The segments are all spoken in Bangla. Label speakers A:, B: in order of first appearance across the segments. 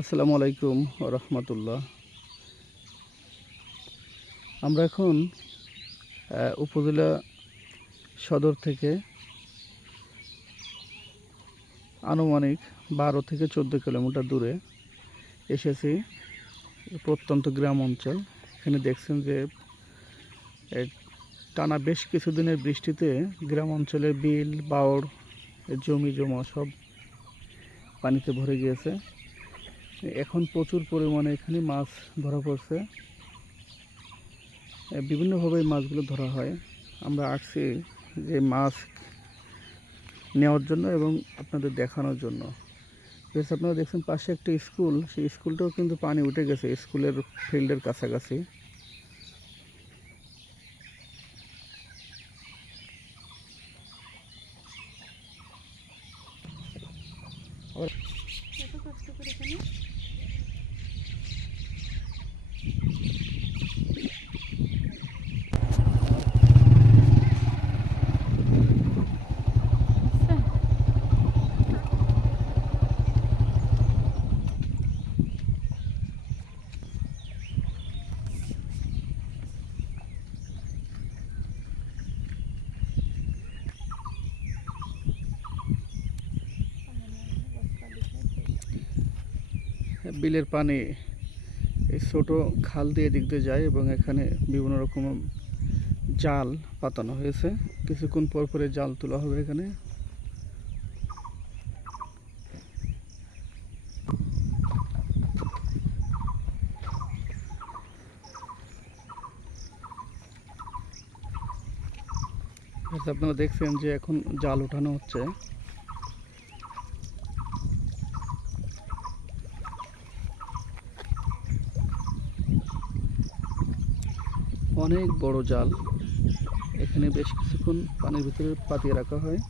A: আসসালামু আলাইকুম রহমতুল্লাহ। আমরা এখন উপজেলা সদর থেকে আনুমানিক বারো থেকে চোদ্দ কিলোমিটার দূরে এসেছি প্রত্যন্ত গ্রাম অঞ্চল। এখানে দেখছেন যে টানা বেশ কিছুদিনের বৃষ্টিতে গ্রাম অঞ্চলের বিল বাওড় জমি জমা সব পানিতে ভরে গিয়েছে। এখন প্রচুর পরিমাণে এখানে মাছ ধরা পড়ছে। বিভিন্নভাবে মাছগুলো ধরা হয়। আমরা আসছি যে মাছ নেওয়ার জন্য এবং আপনাদের দেখানোর জন্য। বেশ আপনারা দেখছেন পাশে একটা স্কুল। সেই স্কুলটাও কিন্তু পানি উঠে গেছে, স্কুলের ফিল্ডের কাছাকাছি। বিলের পানি এই ছোট খাল দিয়ে দিক দিয়ে যায় এবং এখানে বিভিন্ন রকম জাল পাতানো হয়েছে। কিছুক্ষণ পর পরে জাল তোলা হবে এখানে। আচ্ছা, আপনারা দেখছেন যে এখন জাল ওঠানো হচ্ছে। অনেক বড় জাল। এখানে বেশ কিছুক্ষণ পানির ভিতরে পাতিয়ে রাখা হয়।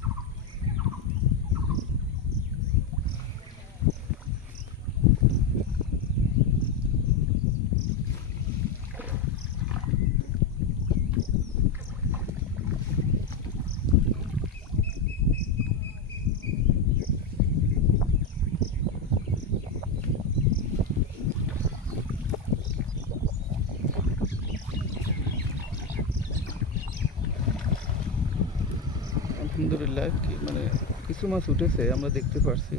A: আলহামদুলিল্লাহ কি মানে কিছু মাছ উঠেছে আমরা দেখতে পারছি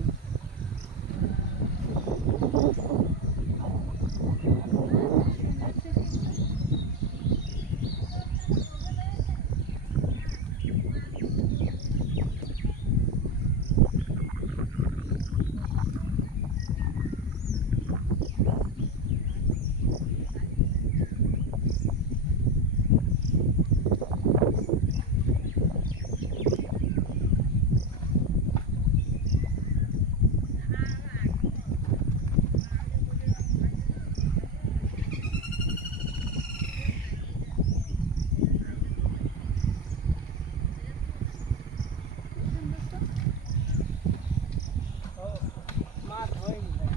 B: মাছ হয়নি ভাই।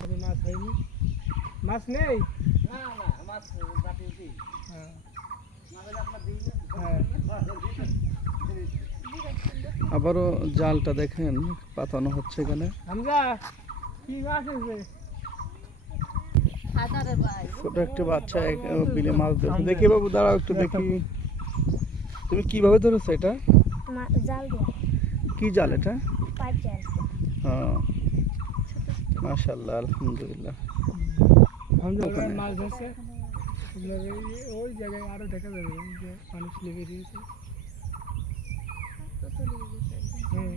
B: কোনো মাছ নেই?
C: না না
B: হ্যাঁ।
C: হ্যাঁ।
A: আবারও জালটা দেখেন পাতানো হচ্ছে এখানে। ছোট একটা বাচ্চা বিলে মাছ ধরছে। দেখি বাবু দাঁড়াও একটু দেখি। তুমি কীভাবে ধরেছো এটা? কি জাল এটা? হ্যাঁ। মাশাল্লাহ আলহামদুলিল্লাহ।
B: মাছ ধরছে ওই- ওই জায়গায় আরও দেখা যাবে ওই যে পানি ছিলে বেরিয়েছে হুম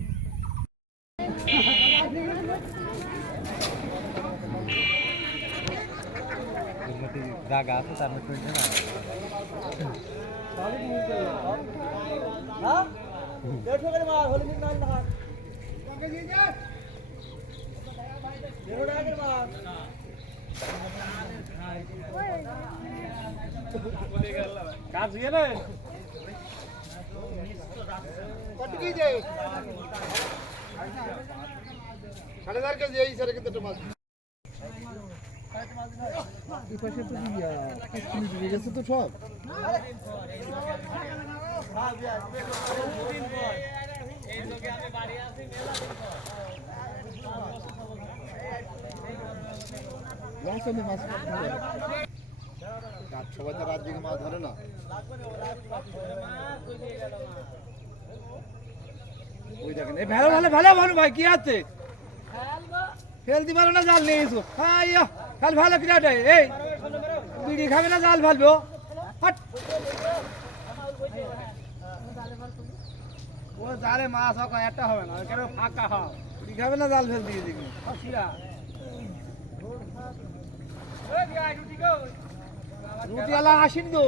C: জায়গা আছে তার মধ্যে না কাজ গেলে
A: গেছে তো সব
C: এই লোকে আমি বাড়ি আছি মেলা দিন পর।
D: সবাই তো রাত দিকে মাছ ধরে না? ওই দেখেন
C: এই ভালো ভালো ভালো ভালো ভাই কি আছে? ফেলতে পারো না জাল নিয়ে এসো। হ্যাঁ ফেল ভালো কিনাটে এই। বিড়ি খাবে না জাল ফেলব হাট। ও জালে মাছ হোক একটা হবে না কেন ফাঁকা হয়? বিড়ি খাবে না জাল ফেল দিয়ে দিবি। রুটি আলা আসিন গো।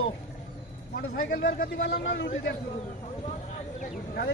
C: মোটর সাইকেল বের করতে পারলাম না রুটি দেখতে রুটি খাবে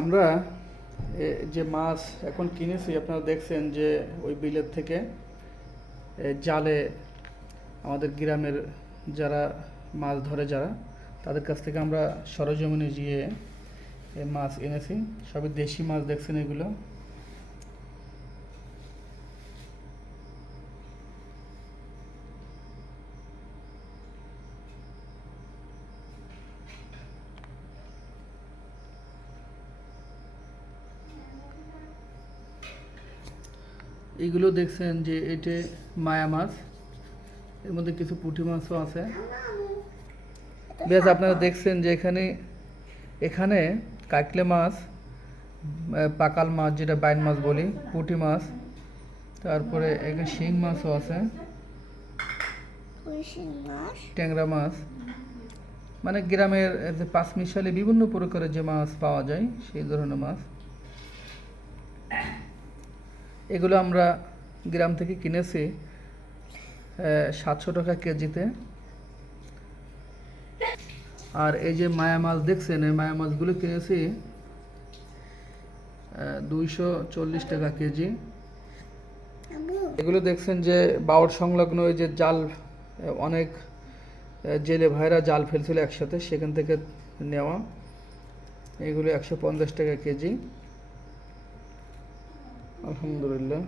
A: আমরা যে মাছ এখন কিনেছি, আপনারা দেখছেন যে ওই বিলের থেকে জালে আমাদের গ্রামের যারা মাছ ধরে যারা, তাদের কাছ থেকে আমরা সরজমিনে গিয়ে এই মাছ এনেছি সবই দেশি মাছ দেখছেন এগুলো। এগুলো দেখছেন যে এটা মায়া মাছ এর মধ্যে কিছু পুঁটি মাছও আছে। বেশ আপনারা দেখছেন যে এখানে এখানে কাকলে মাছ পাকাল মাছ যেটা বাইন মাছ বলি পুঁটি মাছ তারপরে এখানে শিং মাছও আছে। ট্যাংরা মাছ। মানে গ্রামের যে পাঁচ মিশালে বিভিন্ন প্রকারের যে মাছ পাওয়া যায় সেই ধরনের মাছ। এগুলো আমরা গ্রাম থেকে কিনেছি সাতশো টাকা কেজিতে। আর এই যে মায়া মাছ দেখছেন, এই মায়া মাছগুলো কিনেছি দুইশো চল্লিশ টাকা কেজি। এগুলো দেখছেন যে বাউর সংলগ্ন ওই যে জাল অনেক জেলে ভাইরা জাল ফেলছিল একসাথে, সেখান থেকে নেওয়া। এগুলো একশো পঞ্চাশ টাকা কেজি। আলহামদুলিল্লাহ।